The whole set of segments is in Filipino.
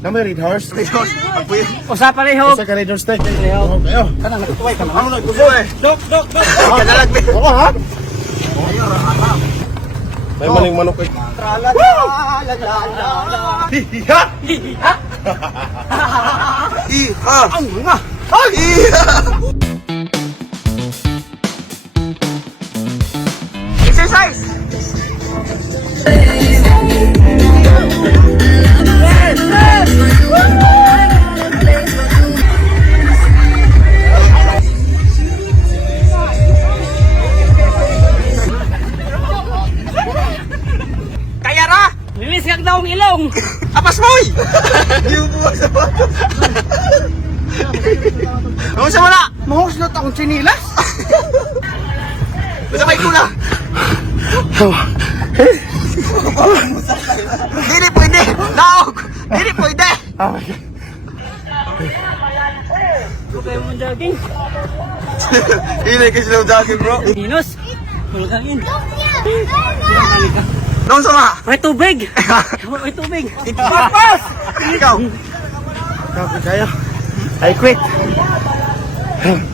Number Red Horse. Usa pa rehog. Sa Red Horse tayo. Kayo. Kanang natuway ka Ano nagkusoy? Dok. Kadalag be. Oo ha? May maling manok kay. Hiha! Hiha! Hiha! Ang mga! Hiha! Exercise! Kaya ra! Lilis kang daong ilong! Apas mo'y! Di mo sa bato. Ano sa wala? Mahuslot akong sinilas! Basta may kula. Hindi pwede! Naog! Hindi pwede! Huwag kayo mong jogging. Hinay kasi lang jogging bro. Minus! Hulgangin. Doon sa mga. May tubig! May tubig! Papas! Ikaw. Kaya. I quit.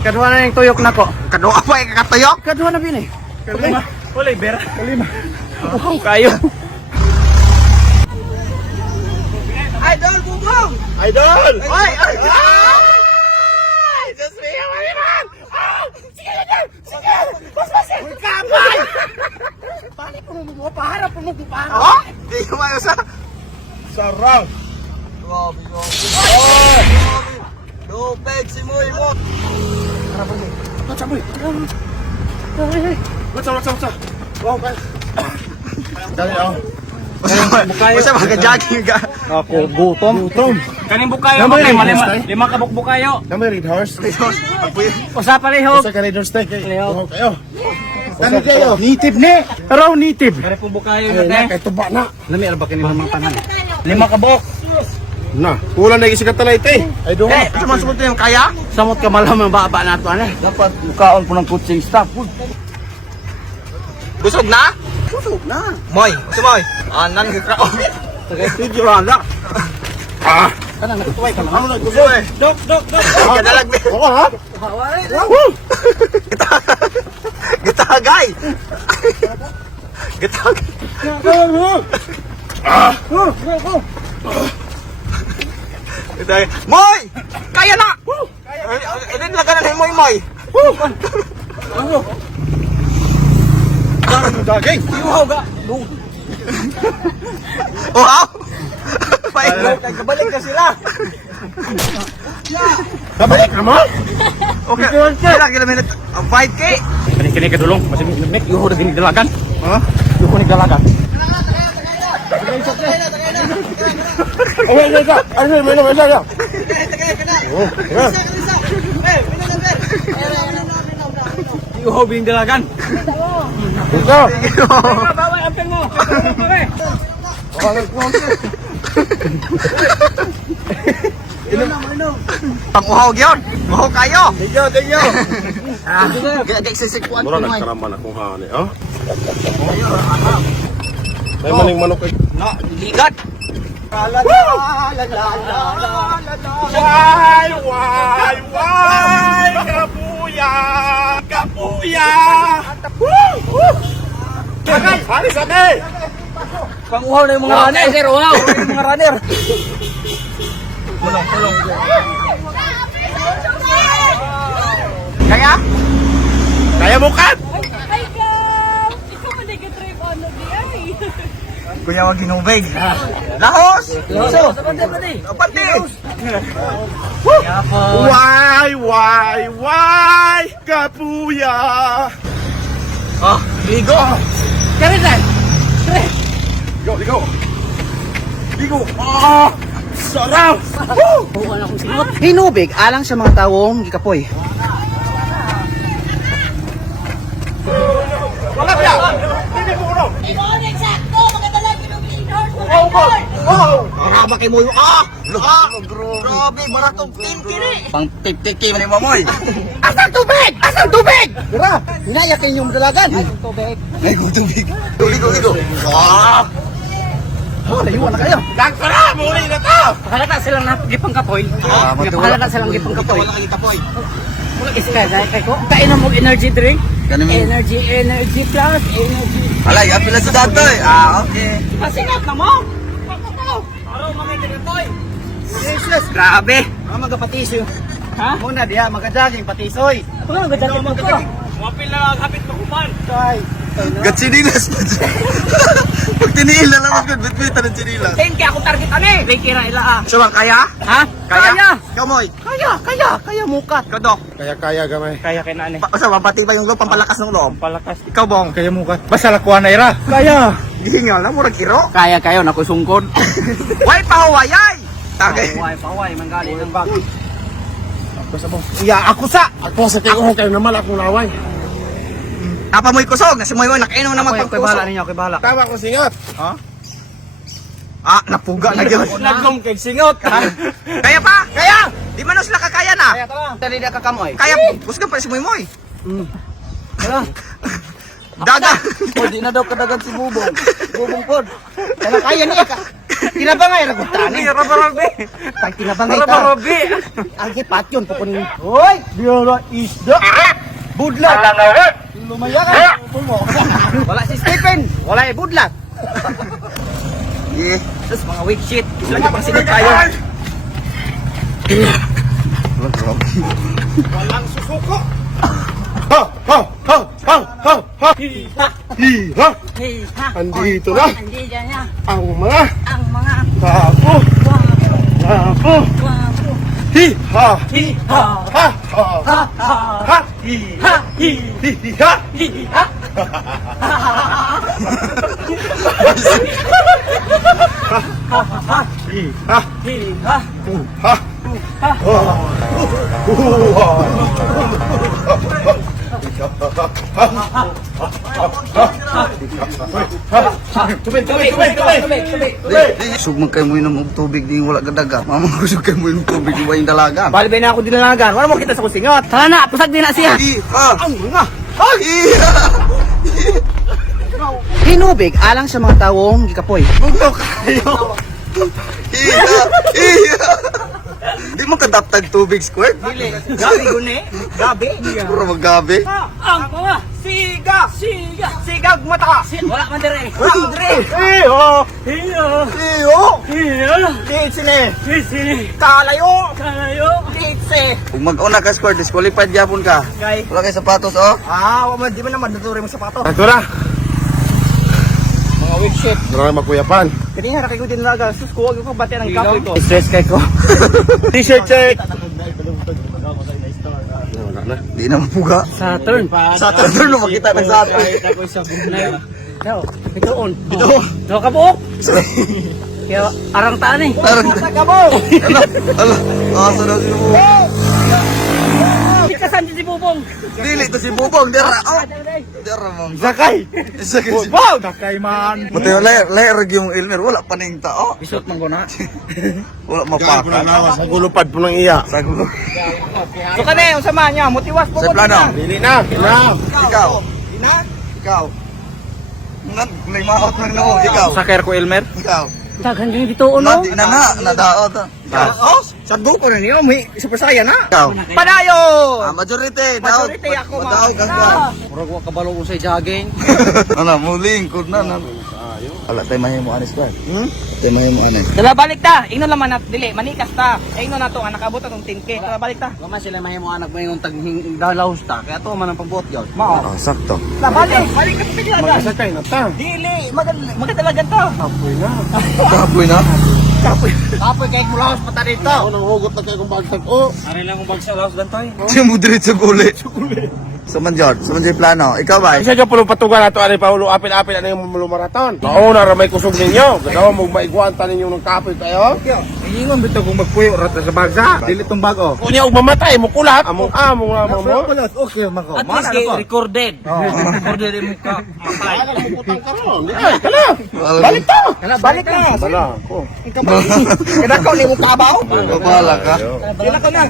Kadwa na yung tuyok na ko. Kadua pa yung kakatayok. Kadwa na bin eh. Kalima. Wala ibera. Kalima. Kayo. Idol, bubong! Idol! Ay! Just me, Mariman! Sige na! Sige! Paspasin! Uy, kapay! Balik mo mo paharap mo paharap. Oh? Di ko mayo sa... Sarang! Grabe. Lupeg si Moy mo! What's up, boy? What's up? Wow, guys! Dali ako. Basta magka-jogging ka. Ako, gutom. Kaning bukayo Number mo kay Red Horse tayo. lima ka bukayo. Number Red Horse. Usa pa rehog. Sa Red Horse tayo. Lehog. Kayo. Ano kayo? Native ne! Raw native. Kare pong bukayo na te. Kay tuba na. Lami ara ba kini mga tanan? Lima ka buok. Na, kulang na isikat talay te. Ay doon. Eh, Sumasubot yung kaya? Samot ka malam ang baba nato ana. Dapat mukaon po ng coaching staff. Busog na? Busog na. Moy, si Moy. Anan ka kraon. Video ana. Ah! Kanang natuway ka Ano nagkusoy? Dok. Kadalag be. Oo ha. Woo! Gitagay! Gitagay! Gitagay! Moy! Kaya na! Ilin laga na ni Moy Moy! Daging! Iwaw ga. Wow! Kabalik ka sila. Kabalik naman! Okay, kailan kilometer? 5K! Kini ka dulong. Kasi mek yuho na dinigdalagan. Ha? Yuho ni dalagan. Okay, okay, ano may naman siya? Oh, yeah. Yuho bing dalagan. Ito! Bawal ampel mo. Pang-uhaw yun! Uhaw kayo! Tingyo. Gagay-sisikuan ko Moy. Nagkaraman akong hani, oh? May maling manok kay... No, ligat. Why! Kapuya! Kapuya! Hari sakay! Panguhaw na yung mga runner. Sir, wow. Yung mga runner. Kaya? Kaya bukat! Ay, ikaw! Ikaw man nag-trip on the ay. Kuya wag ginubig. Lahos! Loso. Pati. Pati! Yapon. Why? Kapuya! Oh, ligo. Karisan. Ligo! Ah! Sarap! Hinubig alang sa mga tawong gikapoy. Wala ba? Hindi mo ulo! Ikaw na eksakto! Magkatalag yung Greenhorse! Magkatalag! Maraba kay mo yung... Grabe! Maratong team kini! Pang tip-tip man mo moy. Asang tubig! Dira, hinaya kayo yung dalagan. Ay, tubig. Ligo! Ah! layuan na kayo. Nagpara! Muli na to! Pahalata silang napagipang kapoy. matuwa. Pahalata silang gipang kapoy. Wala kang itapoy. Iska, dahil kayo ko. Kainan mo energy drink. Ganun mo. Energy plus, energy. Alay, apila sa datoy. Okay. Pasingat na mo. Araw mga ganitoy. Yes. Grabe. Mga magapatisyo. Ha? Muna diya, magadaging patisoy. Mga magadaging ko. Wapil na lang kapit makuman. Kay. Gat sinilas pa dyan. Pag tiniil na naman good, bitbitan ng sinilas. Thank you, ako target ani. Rikira ila ah. So bang kaya? Ha? Kaya? Kamoy. Kaya mukat. Kadok. Kaya gamay. Kaya kay nani. Basta mapati ba yung loob, pampalakas ng loob? Palakas. Ikaw bong. Kaya mo ka. Basta lakuan na ira. Kaya. Gihingal na, murag kiro. Kaya kayo na kusungkod. Way pahawayay! Tagay. Paway, manggali ng bag. Basta mo. Iya, ako sa. Ako sa kayo naman akong laway. Apa mo'y kusog, nasi mo'y nakainom naman pag Koy bahala kusog. ninyo, koy bahala. Tama ko singot. Napuga na yun. Nagkom kay singot. Kaya pa! Kaya! Di man sila kakaya na. Kaya tara. Dali na kakamoy. Kaya, buskan pa si mo'y mo'y. Wala. Daga! O, di na daw kadagan si Bubong. Bubong pod. Kaya kaya niya ka. Tinabangay, nagutani. Rabarabi! Pag tinabangay ta. Rabarabi! Ang hipat yun, pupunin. Hoy! Biyara isda! Budlat! Lumaya ka! Pumo. Wala si Stephen! Wala eh, budlat! Eh, Tapos mga weak shit. Lagi pang sinit tayo. Walang susuko. Ha! Hiha! Hey, ha? Andito na. Andito na. Ang mga Ang mga tabo. Tabo. wapo. Hiha! Hi-ha! Ha! Ha! Ha-ha! Ha! Hiha! Ha-hi! Hiha! Hiha! Hi-ha! Ha! Tubig! sugmag kayo mo inom og tubig di wala gadaga. Mama ko sug kayo mo inom tubig di wala dalaga. Balbay na ako dinalagan. Wala mo kita sa kusingot. Tara na, pasag din na siya. Iha! Ang nga. Iha! Hinubig alang sa mga tawong gikapoy. Bugno kayo! Iha! Iha! Di mo kadaptag tubig squirt? Dili. Gabi guni. Gabi. Puro magabi. Ang mga siga. Siga. Sigag mata. Wala man dire. Wala man dire. Hiha! Hiyo. Iyo! Hiyo. Kitsine! Sisi. Kalayo! Kalayo. Kitse! Kung mag-una ka squirt, disqualified yapon ka. Gay. Wala kayo sapatos, oh. Wala di man naman naturi mo sapato. Ito na! Mga weak shit. Marami magkuyapan. Kaya nga rakay ko dinalagan. Sus ko wag ko bati ng kapoy ko. Stress kay ko. T-shirt check! Wala na. Di na mapuga. Saturn. Sa tatlo na makita ng Saturn. Ako sa bugnay. Yo, bitoon. Bitoon. Do ka buok. Kaya arang taan eh. Arang taan. ka buok. Ala, asa na si Bubong. Ikasan si Bubong. Dili to si Bubong, dera. Oh, dera mong. Sakay! Isa ka si Wow! Sakay man! Buti yung layer yung Elmer, wala pa ning tao. Bisot man ko na. Wala mapaka. Sa gulupad po ng iya. Sa gulo. So ka na yung sama niya. Mutiwas po Sa plano. Dili na! Ikaw. Ikaw. Nan, may maot lang na mo. Ikaw. Sakir ko Elmer. Ikaw. Daghan yung bitoon no. Di na nadaot. Oh, sago ko na niyo. May super saya na. Ikaw. Padayo. Majority. Majority ako Madaog ka. Murag wa kabalo ko sa jogging. Ano, muling kod na. Wala tayo mahimo anis ba? Tayo mahimo anis. Dala balik ta. Ingnon naman nat dili manikas ta. Ingnon na to nga nakabot atong 10k. Dala balik ta. Kama sila mahimo anak mo yung taghing dalaw ta kaya to man ang pambuot yun. Mao. Oh, sakto. Dala balik. Balik ka pa dila. Magkasakay na ta! Dili, magadalagan to. Apoy na! Kapoy na. Kapoy kay mulaos pata dito. Ako nang hugot na kayo kung bagsag. Oh! Ari lang kung bagsa laos gantoy. Si Mudrit sa guli. Sa manjod plano. Ikaw ba? Isa ka pulo patugan nato ani paulo apil-apil ano yung mulo maraton. Mauna ra may kusog ninyo. Gadawa mo maigwanta ninyo ng kapoy kayo. Ingon bitaw kung magpuyo rata sa bagsa. Dili tong bago. Kunya og mamatay mo kulat. Among na mo. Okay mako. At least kay recorded. Recorded mo ka. Matay. Putang karon. Ay, kala. Balik to. Balik na. Wala ko. Kada ko ni mo kabaw. Babala ka. Sila ko na.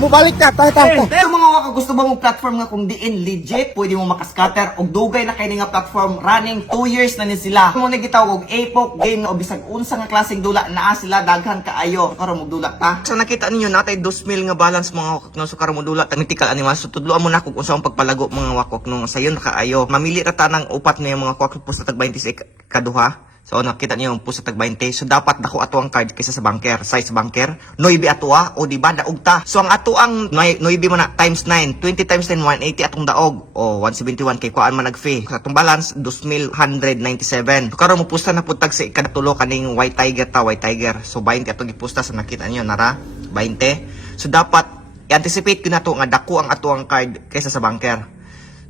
Bubalik na. Tayo. Pero mga waka, gusto ba mong platform nga kung diin legit, pwede mo makascatter og dugay na kay nga platform running 2 years na ni sila. Mo nagitawag og APOC game o bisag unsa nga klaseng dula naa sila daghan kaayo. Karon mo dula ta. So nakita ninyo natay 2,000 nga balance mga wakok no, so karon mo dula tactical animal. So tudloan mo na kung unsa ang pagpalago mga wakok no sayon kaayo. Mamili ra ta ng upat na yung mga wakok pusta tag 26 kaduha. So nakita niyo yung pusa tag 20. So dapat dako ato ang card kaysa sa banker. Size banker. 9 ato o di ba daog ta. So ang ato ang 9 man na times 9. 20 times 10 180 atong daog. O 171 kay kuan man nag-fee. Sa atong balance 2,197. So karon mo pusta na putag sa ikatulo kaning white tiger ta, white tiger. So 20 atong gipusta sa nakita niyo nara 20. So dapat i-anticipate ko na to nga dako ang ato ang card kaysa sa banker.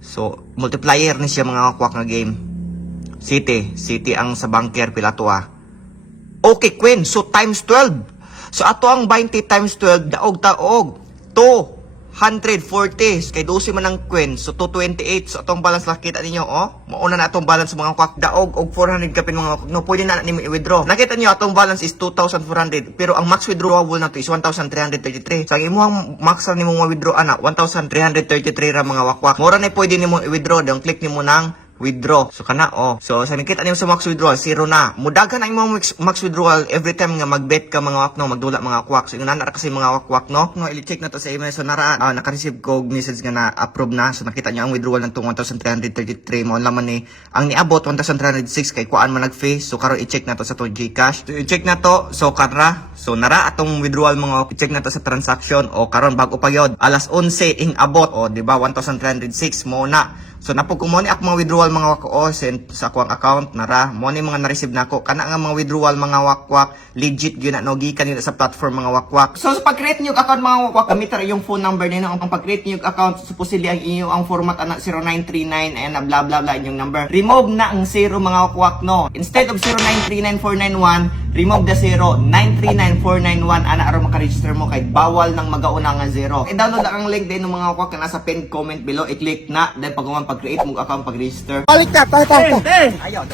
So multiplier ni siya mga wakwak nga game. City ang sa banker pila to ah. Okay, Queen. So times 12. So ato ang 20 times 12 daog taog 240 kay 12 man ang Queen. So 228. So atong balance nakita ninyo oh. Mauna na atong balance mga kwak daog og 400 kapin mga no pwede na nimo i-withdraw. Nakita niyo atong balance is 2,400 pero ang max withdrawable na to is 1,333. So ang imong max ra nimo ma-withdraw ana 1,333 ra mga wakwak. Mura na pwede nimo i-withdraw dong click nimo nang withdraw. So kana So sa nakita niyo sa max withdrawal zero na. Mudagan ang imong max withdrawal every time nga magbet ka mga wakno magdula mga kwak. So inana ra kasi mga wakwak no. No i-check na to sa email so nara naka-receive ko message nga na approve na. So nakita niyo ang withdrawal ng 1,333 mo laman ni ang niabot 1,306 kay kuan man nag-fee. So karon i-check na to sa to GCash. So i-check na to so kanra. So nara atong withdrawal mga i-check na to sa transaction o karon bago pa yod alas 11 ing abot o di ba 1,306 mo na. So napog mo ni ako mga withdrawal mga wako send sa akong account nara mo ni mga na-receive nako kana nga mga withdrawal mga wakwak legit gyud na no gikan nila sa platform mga wakwak. So sa pag-create niyo account mga wakwak gamit ra yung phone number nino ang pag-create niyo account supposedly ang inyo ang format ana 0939 and blah blah blah inyong number. Remove na ang 0 mga wakwak no. Instead of 0939491 remove the 0939491 ana aron maka-register mo kay bawal nang magauna nga 0. I-download ang link din ng mga wakwak na nasa pinned comment below i-click na then pag-create mo account pag-register. Balik na. Tayo. Ayaw,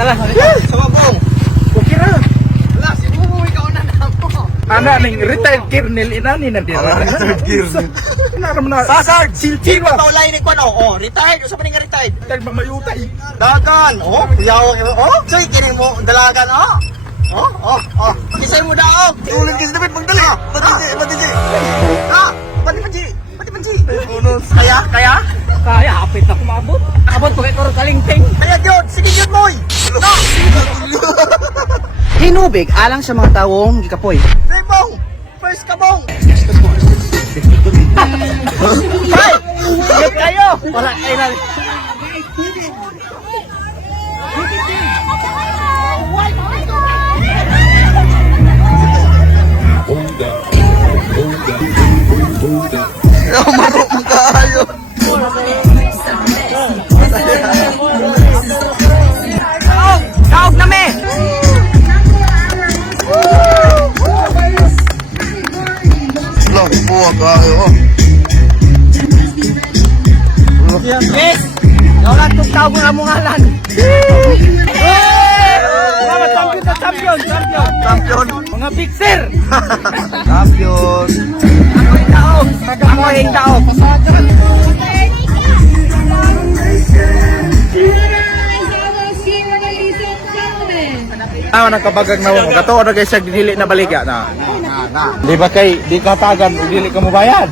Tala. sa mabong. Okay na. Wala, si Buboy ka una na mo. Ana ning retired colonel inani na dira. Retired colonel. Naram na. Sasard, Siltiro. Taulay ni Kwan, oh, retired. Usa pa nga retired? Tag mamayutay. Dagan, yaw, so ikini mo, dalagan, Kisay mo daog. Tulin kasi David, magdali. Pati panji. Kaya? Kaya hapit na kumabot. Abot ko kay Toro Kalingting. Kaya yun, sige yun, boy. Hinubig alang sa mga tawong gikapoy. Bong, first kabong. Sige kayo. Wala kayo na. Daog na me. Yes. Wala tong tawag nga mong ngalan. Salamat champion. Mga big sir. Champion. Ako yung tao. Nakabagag na mo. Kato na guys siya dili na baligya na. Di ba kay di ka tagan dili ka mo bayad.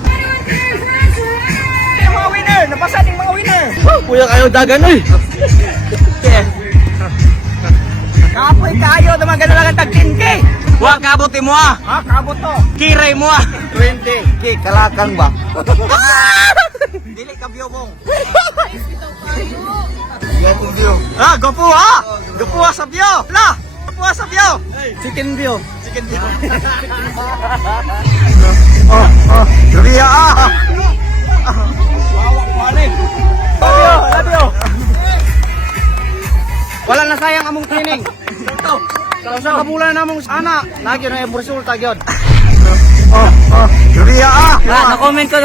Mga winner, napasa ng mga winner. Kuya kayo dagan oy. Kapoy kayo naman ganun lang ang tag 10K. Wa kabuti mo ah. Ha, kabot to. Kiray mo ah. 20K, kalakang ba? Dili ka biyobong. Ah, gopo ha! Gopo ha sa biyo! La! Gopo ha sa biyo! Chicken view. Chicken biyo. Gabiya ah! Love you. Wala na sayang among training. Sa kabulan namong ana, lagi na yung resulta gyud. Duriya ah. Na-comment ko.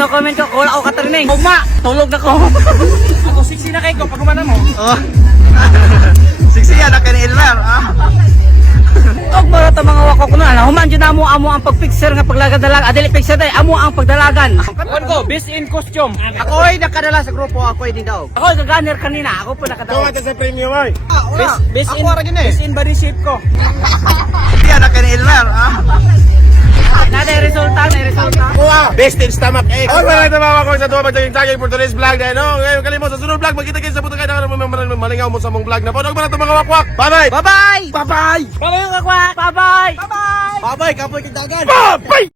Wala ako katrining. Ugma, tulog na ko. Ako siksi na kayo ko, pag umana mo. Siksiya na kani Elmer ah. Tog mo na mga wakok na. Human dyan amo ang pagpixer nga paglagadalag. Adili pixer day, amo ang pagdalagan. Kuan ko, best in costume. Ako ay nakadala sa grupo, ako ay din daw. Ako gaganir kanina, ako po nakadaog. Ito sa premium ay. Best Ako ra gini. best in body shape ko. Siksiya na kani Elmer ah. Na resulta. Best in stomach ache. Ako wala na mama ko sa tuwa magtaging for today's vlog na no. Ngayon kalimot sa sunod vlog magkita kayo sa puto kayo na malingaw mo sa mong vlog na po. Huwag mo na ito mga wakwak. Bye-bye. Bye-bye! Bye-bye. Bye-bye. Bye-bye! Kapoy kindagan! Bye-bye.